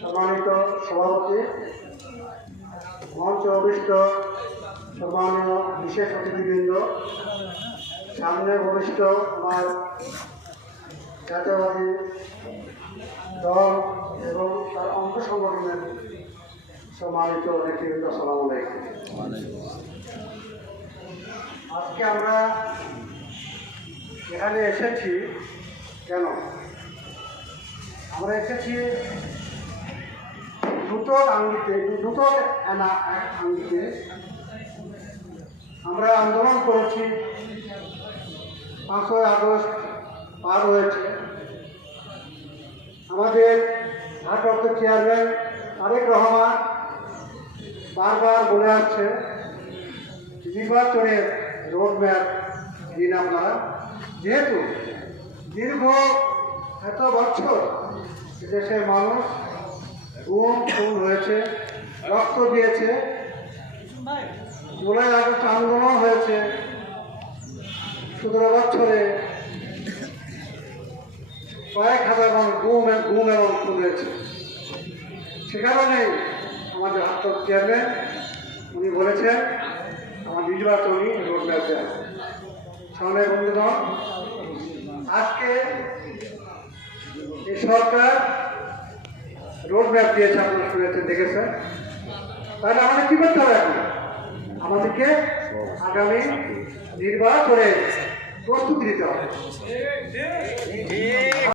সম্মানিত সভাপতি, মঞ্চ অভিষ্ট সম্মানীয় বিশেষ অতিথিবৃন্দ, সামনে বরিষ্ঠ আমার জাতীয়বাদী দল এবং তার অঙ্গ সংগঠনের সম্মানিত নেতৃবৃন্দ, আসসালামু আলাইকুম। আজকে আমরা এখানে এসেছি কেন? আমরা এসেছি দুটো আঙ্গিকে আমরা আন্দোলন করেছি। 5ই আগস্ট পার হয়েছে। আমাদের ভারপ্রাপ্ত চেয়ারম্যান তারেক রহমান বারবার বলে আসছে নির্বাচনের রোডম্যাপ দিন আপনারা, যেহেতু দীর্ঘ এত বছর দেশের মানুষ খুন হয়েছে, রক্ত দিয়েছে, জুলাই আগস্ট আন্দোলন হয়েছে, 17 বছরে কয়েক হাজার মানুষ গুম এবং খুন হয়েছে। সে কারণে আমাদের ভারপ্রাপ্ত চেয়ারম্যান উনি বলেছেন আমার নির্বাচনী রোডম্যাপ দেওয়া। সামনে বন্ধুগণ, আজকে এই সরকার রোডম্যাপ দিয়েছে, আপনারা শুনেছেন, দেখেছেন। তাহলে আমাদের কি করতে হবে? এখন আমাদেরকে আগামী নির্বাচনে প্রস্তুতি নিতে হবে।